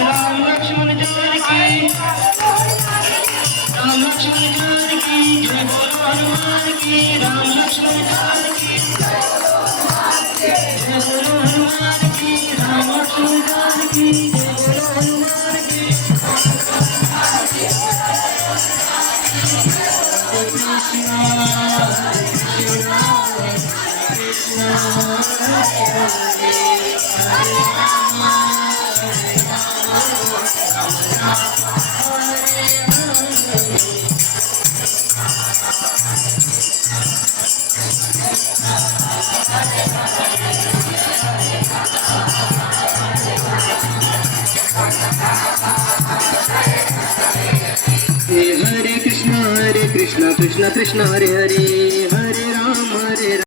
राम लक्ष्मण जानकी, राम लक्ष्मण जानकी, जय बोलो हनुमान की। राम लक्ष्मण जानकी, जय बोलो हनुमान की। राम लक्ष्मण जानकी, जय बोलो हनुमान की। हरे कृष्णा हरे कृष्णा कृष्णा हरे हरे, हरे राम हरे राम हरे हरे। हरे कृष्णा कृष्ण कृष्ण हरे हरे, हरे राम हरे राम।